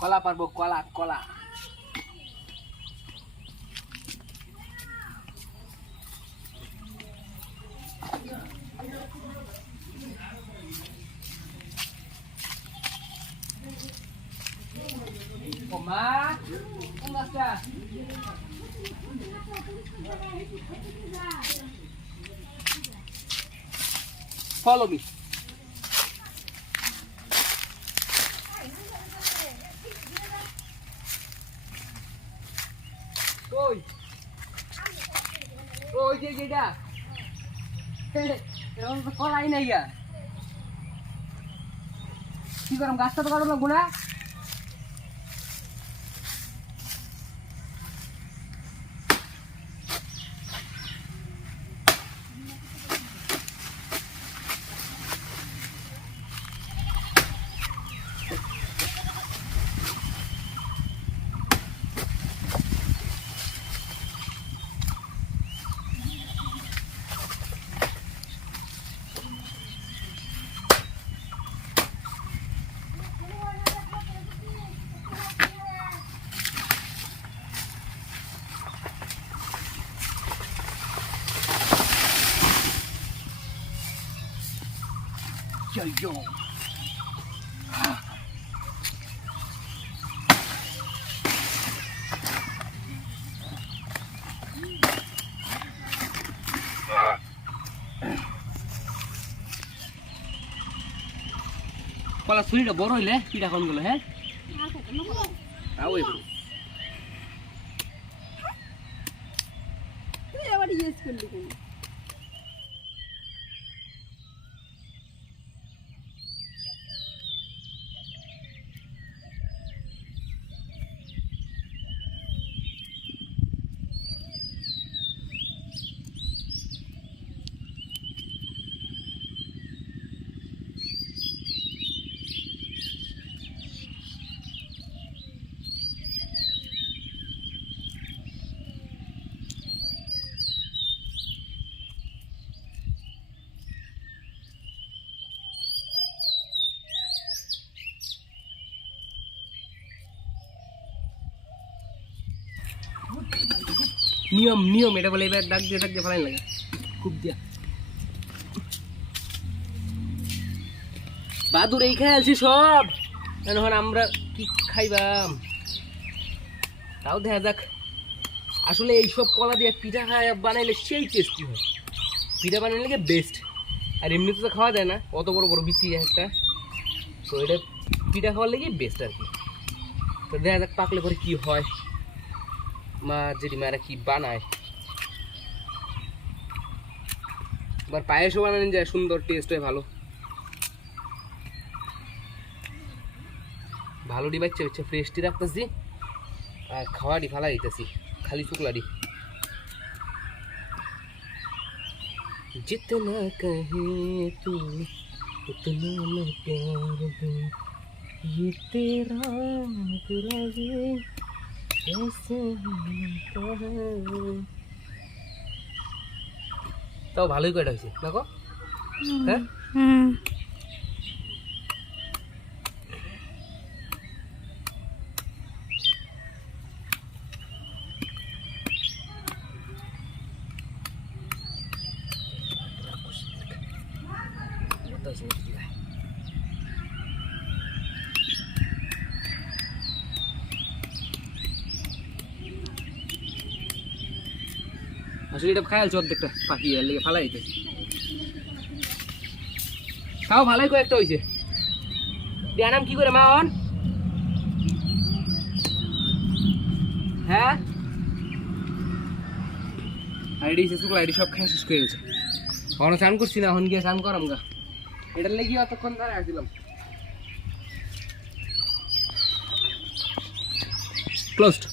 কলা পারবো, কলা কলা। ও মা, কোন গাছটা? Follow me. Oi. Oi, যেটা এরকম তো কলাই নাই গা। কি করম, গাছটা তো কাটো লাগবো না? Yo. কলা ছুরিটা বড় হইলে পিঠা কম গেল। হ্যাঁ তুই আবার ইউজ করলি কেন? নিয়ম নিয়ম এটা বলে এবার ডাক দিয়ে ফেলাই লাগে খুব দিয়া। বাদুর এই খাই আছি সব, এখন আমরা কি খাইবাম তাও দেখা যাক। আসলে এইসব কলা দিয়ে পিঠা বানাইলে সেই টেস্টি হয়, পিঠা বানাইলে বেস্ট। আর এমনিতে তো খাওয়া যায় না, অত বড় বড় বিচি একটা, তো এটা পিঠা খাওয়ার লেগে বেস্ট আর কি। তো দেখা যাক পাকলে পরে কি হয়, মা জেঠিমারা কি বানায়। আবার পায়েসও বানানো যায়, সুন্দর টেস্ট হয়, ভালো ভালো ডি বাচ্চা হচ্ছে, ফ্রেশটি রাখতেছি আর খাওয়াডি ফালা দিতেছি, খালি শুকলাডি। जितना कहे तू उतना मैं प्यार दूं, ये तेरा मुकराजे कैसे होता है। তাও ভালোই কয়টা হয়েছে দেখো। হ্যাঁ আসলে এটা খায়াল অর্ধেকটা পাখি এর লেগে ফালাই দিতেছি, তাও ভালোই কয়েকটা হয়েছে। দেয়া নাম কি করে মা অন? হ্যাঁ আইডি শুক্লা আইডি সব খেয়ে শেষ করে গেছে। এখন স্নান করছি না, এখন গিয়ে স্নান করাম গা, এটার লেগে অতক্ষণ ধরে আসছিলাম। ক্লোজড।